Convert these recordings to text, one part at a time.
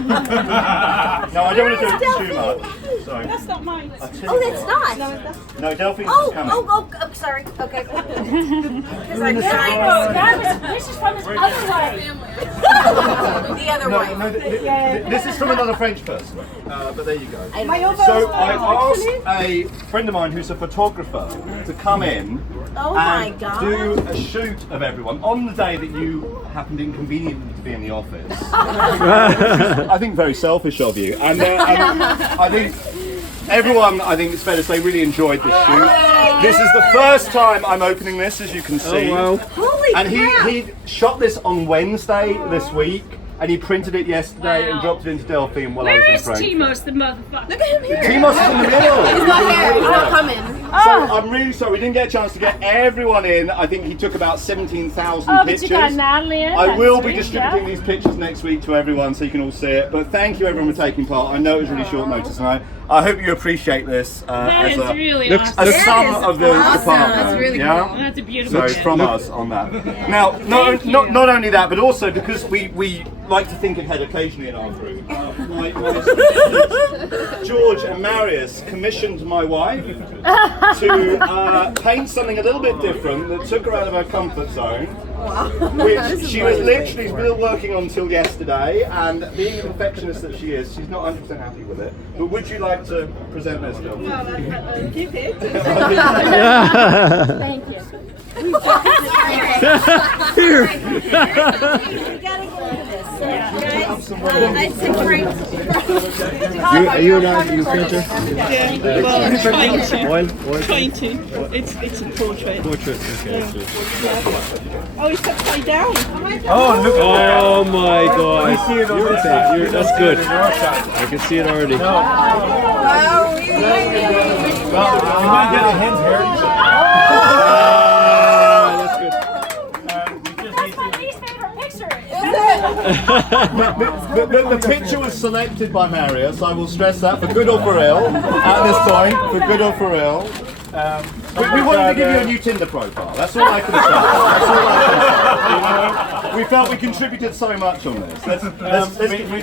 No, I don't want to do it too much. Sorry. That's not mine. Oh, that's not. No, Delphine's Oh, coming. oh, I'm sorry. Okay. Because I'm That trying was, this is from his other wife. the other No, way. no, this is from another French person. But there you go. My So I asked a friend of mine who's a photographer to come in Oh my and God. do a shoot of everyone on the day that you happened inconveniently to be in the office. I think very selfish of you. And I think everyone, I think it's fair to say, really enjoyed this shoot. This is the first time I'm opening this, as you can see. Oh, wow. Holy And crap. he shot this on Wednesday this week, and he printed it yesterday and Wow. dropped it into Delphine while I Where was in is Frankfurt. Timos, the motherfucker? Look at him here. Timos is in the middle. He's not here. He's not coming. So I'm really sorry, we didn't get a chance to get everyone in. I think he took about 17,000 Oh, but pictures. you got Natalie in. I That's will be sweet, distributing these pictures next week to everyone so you can all see it. But thank you everyone for taking part. I know it was really short notice and I hope you appreciate this That as is a, really looks- awesome. a sum is of the awesome. department. That's really yeah? cool. That's a beautiful So it's picture. from us on that. Now, Thank you. not only that, but also because we like to think ahead occasionally in our group. My George and Marius commissioned my wife to paint something a little bit different that took her out of her comfort zone. Which she was literally still working on till yesterday, and being the perfectionist that she is, she's not 100% happy with it. But would you like to present this, Bill? Keep it. Thank you. Here. We gotta get into this. So, guys, I'd say Frank. You printer? Oil? Trying to. It's a portrait. Portrait. Okay. Oh, it's upside down. Oh, look at Oh my God. see it on You're this okay. side. That's good. I can see it already. Wow, really? Well, you might get a hint here. That's good. That's my least favorite picture. The picture was selected by Marius, I will stress that, for good or for ill, at this point, for good or for ill. We wanted to give you a new Tinder profile, that's all I can say. That's all I can say. We felt we contributed so much on this.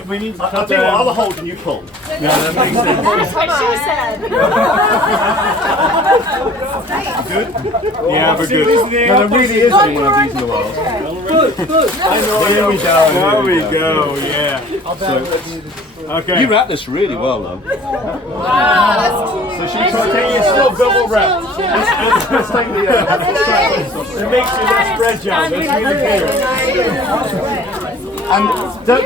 We need to I'll tell you what, I'll hold and you pull. That's what she said. Good? Yeah, we're good. No, there really isn't one of these in the world. I know. Here we go. There we go. Yeah. Okay. You wrapped this really well, though. Wow, that's cute. So should we try taking it still double wrap? Let's take the. It makes you less fragile. That's really good. And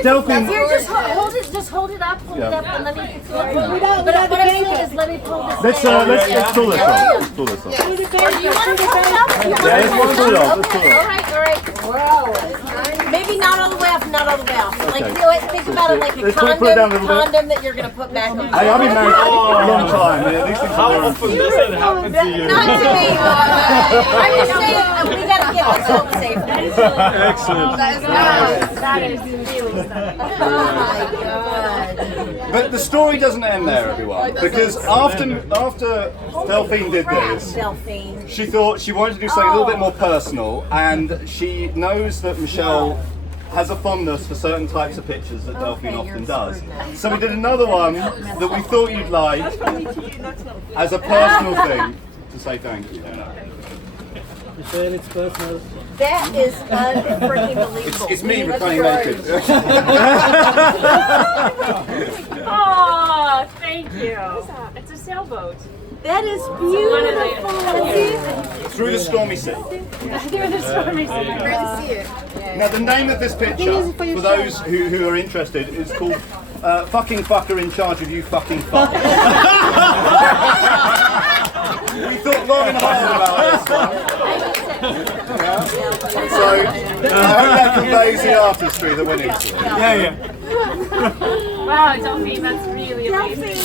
Delphine. Here, just hold it. Just hold it up. Hold it up, and let me. But what I'm saying is, let me pull this. Let's pull this off. Let's pull this off. You want to pull it up? Yeah, let's pull it off. Let's pull it off. All right. Wow. Maybe not all the way up, not all the way off. Like, think about it like a Let's put it down a little bit. condom that you're gonna put back on. Hey, I've been married a long time. Yeah, these things How are often does that happen to you? Not to me. I'm just saying we gotta get this home safely. Excellent. That is really Oh my God. But the story doesn't end there, everyone. Because after Delphine did this, Delphine. she thought she wanted to do something a little bit more personal, and she knows that Michelle has a fondness for certain types of pictures that Delphine often does. So we did another one that we thought you'd like as a personal thing to say thank you. That is unfreaking believable. It's me reclining naked. Oh, thank you. It's a sailboat. That is One of beautiful. Through the stormy sea. Through the stormy sea. Now the name of this picture, for those who are interested, is called Fucking Fucker in Charge of You Fucking Fuck. We thought long and hard about this one. So I hope that conveys the artistry that went into it. Yeah. Wow, Delphine, that's really amazing.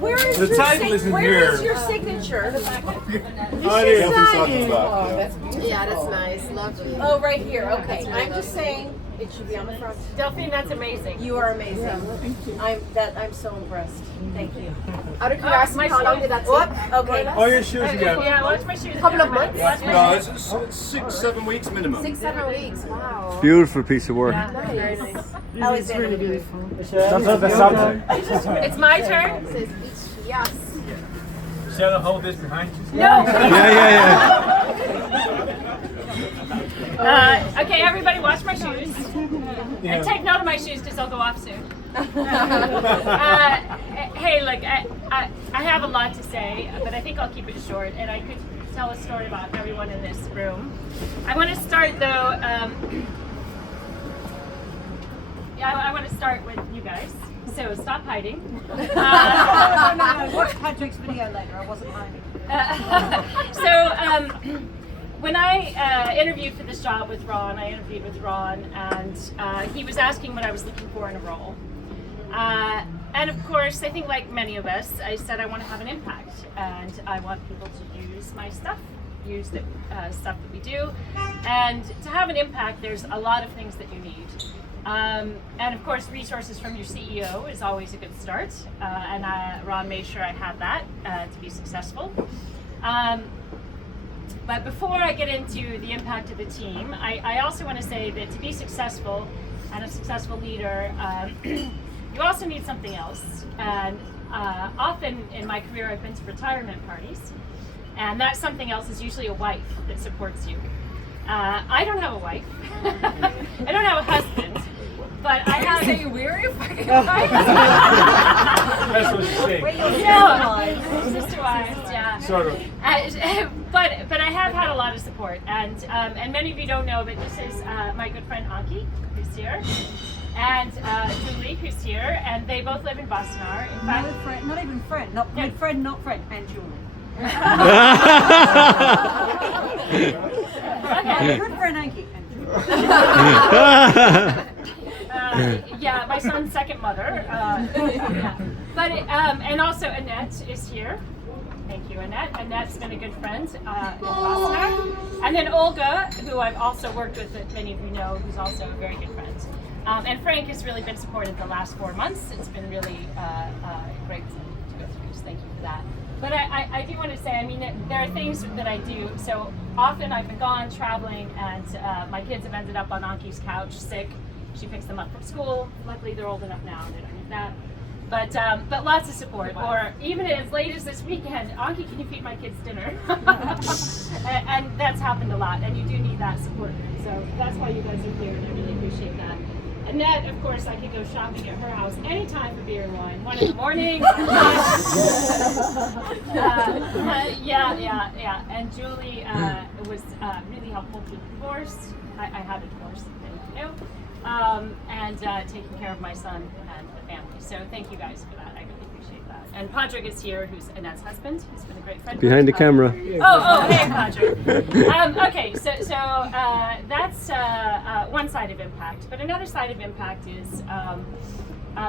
Where is The your title isn't where here. is your signature? Delphine Sutton's back, yeah. Yeah, that's nice. Lovely. Oh, right here. Okay. I'm just saying It should be on the front. Delphine, that's amazing. You are amazing. I'm so impressed. Thank you. Out of curiosity, how long did that take? Okay. Oh, your shoes again. Yeah, watch my shoes. Couple of months? Watch my No, shoes. it's 6-7 weeks minimum. 6-7 weeks. Wow. Beautiful piece of work. Very nice. Alexander really beautiful. That's not the subject. It's my turn. Says each, yes. Michelle, hold this behind you. No. Yeah. Okay, everybody, watch my shoes. And take note of my shoes because they'll go off soon. Hey, look, I have a lot to say, but I think I'll keep it short. And I could tell a story about everyone in this room. I want to start, though. I want to start with you guys. So stop hiding. No. Watch Patrick's video later. I wasn't hiding. When I interviewed for this job with Ron, and he was asking what I was looking for in a role. And of course, I think like many of us, I said I want to have an impact, and I want people to use my stuff, use the stuff that we do. And to have an impact, there's a lot of things that you need. And of course, resources from your CEO is always a good start. And Ron made sure I had that to be successful. But before I get into the impact of the team, I also want to say that to be successful and a successful leader, you also need something else. And often in my career, I've been to retirement parties. And that something else is usually a wife that supports you. I don't have a wife. I don't have a husband. But I have. Say we're your fucking That's what she's saying. No, sister wives, yeah. Sort of. But I have had a lot of support, and many of you don't know, but this is my good friend Anki, who's here, and Julie, who's here, and they both live in Boston. In fact, No friend, not even friend. Not Yeah. friend, not friend, and Julie. okay. Good friend, Anki, and Julie. Yeah, my son's second mother. Yeah. But and also Annette is here. Thank you, Annette. Annette's been a good friend in Boston. And then Olga, who I've also worked with, that many of you know, who's also a very good friend. And Frank has really been supported the last 4 months. It's been really great to go through. So thank you for that. But I do want to say, I mean, there are things that I do. So often I've been gone traveling, and my kids have ended up on Anki's couch sick. She picks them up from school. Luckily, they're old enough now; they don't need that. But lots of support. Or even as late as this weekend, Anki, can you feed my kids dinner? and that's happened a lot. And you do need that support. So that's why you guys are here, and I really appreciate that. Annette, of course, I could go shopping at her house anytime for beer and wine. 1 in the morning. Yeah. And Julie was really helpful through the divorce. I had a divorce, you know. And taking care of my son and the family. So thank you guys for that. I really appreciate that. And Patrick is here, who's Annette's husband, who's been a great friend. Behind the camera. Oh, hey, Patrick. Okay, so that's one side of impact. But another side of impact is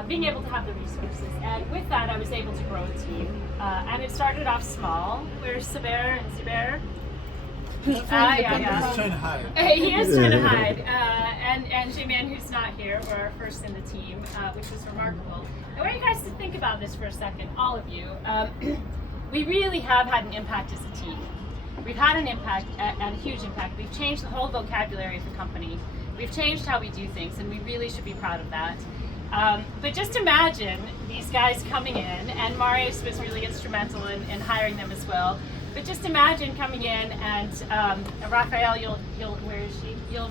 being able to have the resources. And with that, I was able to grow a team. And it started off small. Where's Zubair and Zubair? He's trying to hide. He is trying to hide. And Jimin, who's not here, were our first in the team, which was remarkable. I want you guys to think about this for a second, all of you. We really have had an impact as a team. We've had an impact, and a huge impact. We've changed the whole vocabulary of the company. We've changed how we do things, and we really should be proud of that. But just imagine these guys coming in, and Marius was really instrumental in hiring them as well. But just imagine coming in and Raphael, you'll where is she? You'll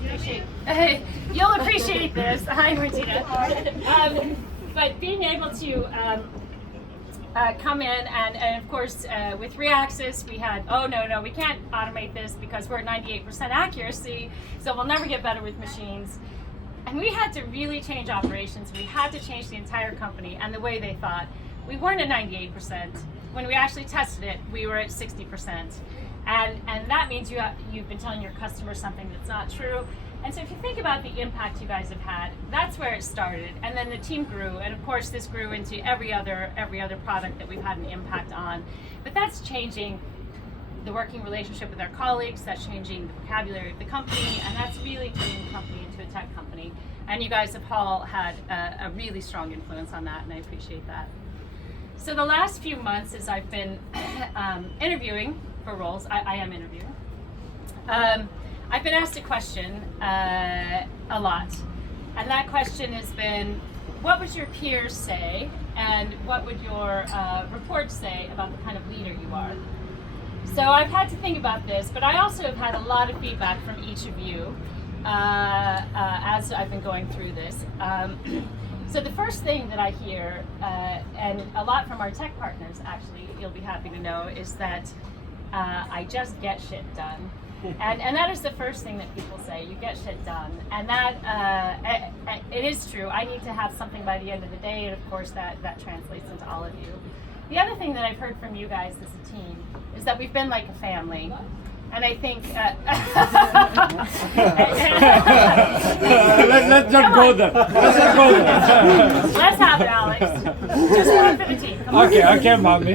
appreciate this. Hi, Martina. But being able to come in and of course with Reaxis we had no, we can't automate this because we're at 98% accuracy, so we'll never get better with machines. And we had to really change operations. We had to change the entire company and the way they thought. We weren't at 98%. When we actually tested it, we were at 60%. And that means you've been telling your customers something that's not true. And so if you think about the impact you guys have had, that's where it started. And then the team grew, and of course this grew into every other product that we've had an impact on. But that's changing the working relationship with our colleagues, that's changing the vocabulary of the company, and that's really turning the company into a tech company. And you guys have all had a really strong influence on that, and I appreciate that. So the last few months, as I've been interviewing for roles, I am interviewing, I've been asked a question a lot. And that question has been, what would your peers say, and what would your reports say about the kind of leader you are? So I've had to think about this, but I also have had a lot of feedback from each of you as I've been going through this. So the first thing that I hear, and a lot from our tech partners actually, you'll be happy to know, is that I just get shit done. And that is the first thing that people say, you get shit done. And that, it is true. I need to have something by the end of the day, and of course that translates into all of you. The other thing that I've heard from you guys as a team is that we've been like a family. And I think... let's not go there. Let's not go there. Let's have it, Alex. Just one for the team. Come on. Okay, mommy.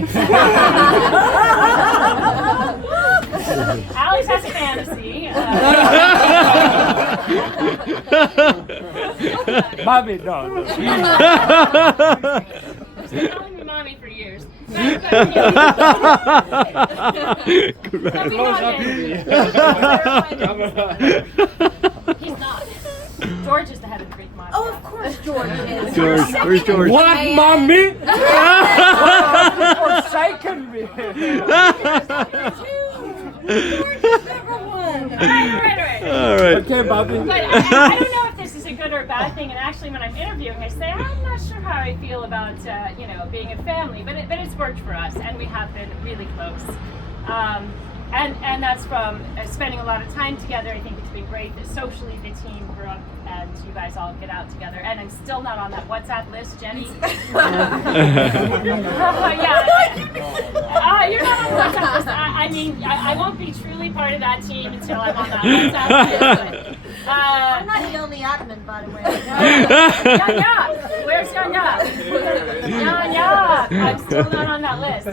Alex has a fantasy. Mommy, no. She's been calling me mommy for years. He's not. George is the head of the Greek mafia. Oh, of course George is. George, where's George? What, mommy? Forsaken me. Right. All right. Okay, mommy. But I don't know if this is a good or a bad thing. And actually, when I'm interviewing, I say I'm not sure how I feel about being a family. But it's worked for us, and we have been really close. And that's from spending a lot of time together. I think it's been great that socially the team grew up and you guys all get out together. And I'm still not on that WhatsApp list, Jenny. You're not on the WhatsApp list. I mean, I won't be truly part of that team until I'm on that WhatsApp list. I'm not the only admin, by the way. Where's Yanya? I'm still not on that list.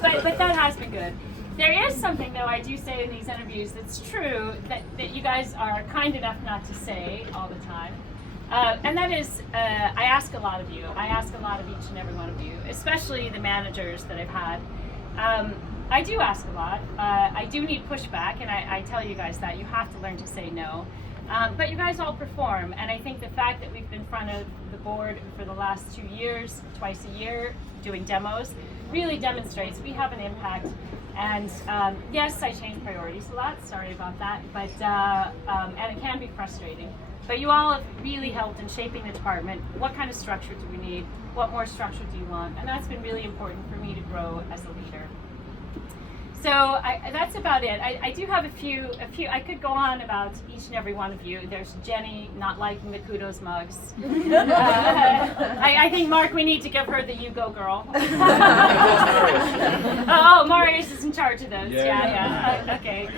But that has been good. There is something, though, I do say in these interviews that's true that you guys are kind enough not to say all the time. And that is, I ask a lot of you. I ask a lot of each and every one of you, especially the managers that I've had. I do ask a lot. I do need pushback, and I tell you guys that. You have to learn to say no. But you guys all perform, and I think the fact that we've been in front of the board for the last 2 years, twice a year, doing demos, really demonstrates we have an impact. And yes, I change priorities a lot, sorry about that, but and it can be frustrating. But you all have really helped in shaping the department. What kind of structure do we need? What more structure do you want? And that's been really important for me to grow as a leader. So that's about it. I do have a few. I could go on about each and every one of you. There's Jenny not liking the kudos mugs. I think, Mark, we need to give her the you go girl. Oh, Marius is in charge of those. Yeah. Okay.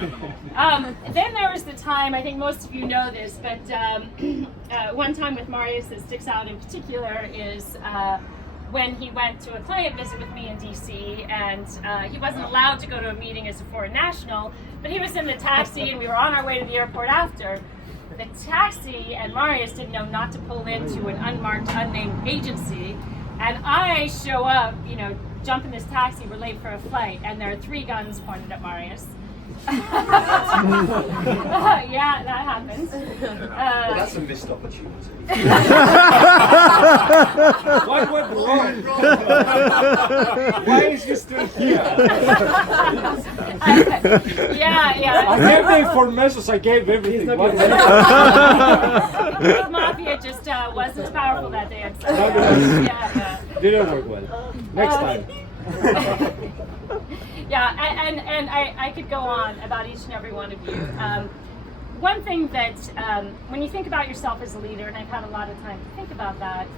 Then there was the time, I think most of you know this, but one time with Marius that sticks out in particular is when he went to a client visit with me in DC, and he wasn't allowed to go to a meeting as a foreign national, but he was in the taxi and we were on our way to the airport after. The taxi and Marius didn't know not to pull into an unmarked, unnamed agency, and I show up, jump in this taxi, we're late for a flight, and there are 3 guns pointed at Marius. Yeah, that happens. Well, that's a missed opportunity. What went wrong? Why is he still here? Yeah. I gave the information, I gave everything. Greek mafia just wasn't as powerful that day. I'm sorry. Yeah. Didn't work well. Next time. Yeah, and I could go on about each and every one of you. One thing that, when you think about yourself as a leader, and I've had a lot of time to think about that,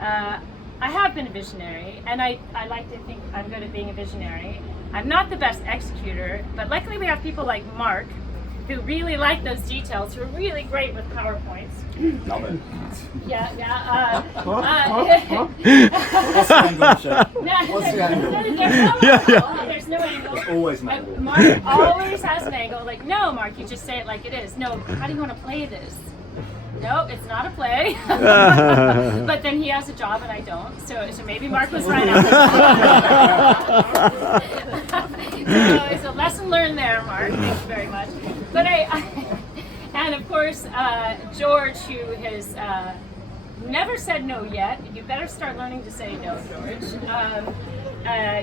I have been a visionary, and I like to think I'm good at being a visionary. I'm not the best executor, but luckily we have people like Mark, who really like those details, who are really great with PowerPoints. Love it. Yeah. What's the angle, Michelle? What's the angle? There's no angle. There's always an angle. Mark always has an angle. Like, no, Mark, you just say it like it is. No, how do you want to play this? No, it's not a play. But then he has a job and I don't. So maybe Mark was right. So it's a lesson learned there, Mark. Thank you very much. But and of course, George, who has never said no yet. You better start learning to say no, George.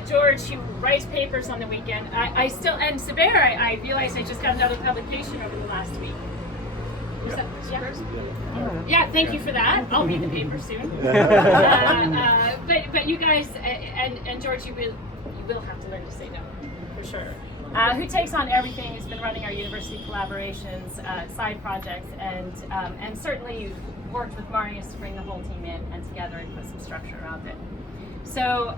George, who writes papers on the weekend. I still, and Sabir, I realized I just got another publication over the last week. Yeah, thank you for that. I'll read the paper soon. But you guys, and George, you will have to learn to say no, for sure. Who takes on everything, has been running our university collaborations, side projects, and certainly worked with Marius to bring the whole team in and together and put some structure around it. So,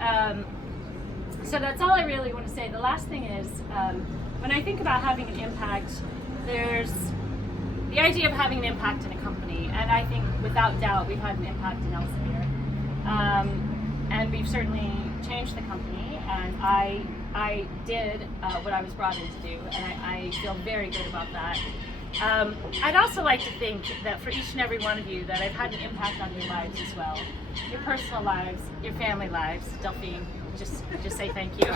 so that's all I really want to say. The last thing is, when I think about having an impact, there's the idea of having an impact in a company, and I think without doubt we've had an impact in Elsevier, and we've certainly changed the company, and I did what I was brought in to do, and I feel very good about that. I'd also like to think that for each and every one of you that I've had an impact on your lives as well, your personal lives, your family lives. Delphine, just say thank you.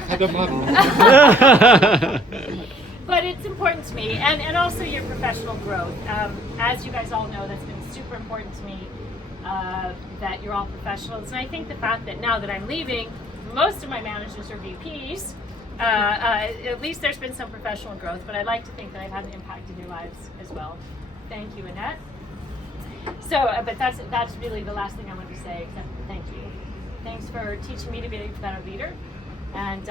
But it's important to me, and also your professional growth. As you guys all know, that's been super important to me, that you're all professionals. And I think the fact that now that I'm leaving, most of my managers are VPs, at least there's been some professional growth, but I'd like to think that I've had an impact in your lives as well. Thank you, Annette. So, but that's really the last thing I want to say, except thank you. Thanks for teaching me to be a better leader. And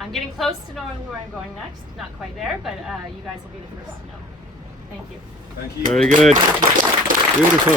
I'm getting close to knowing where I'm going next. Not quite there, but you guys will be the first to know. Thank you. Thank you. Very good. Beautiful.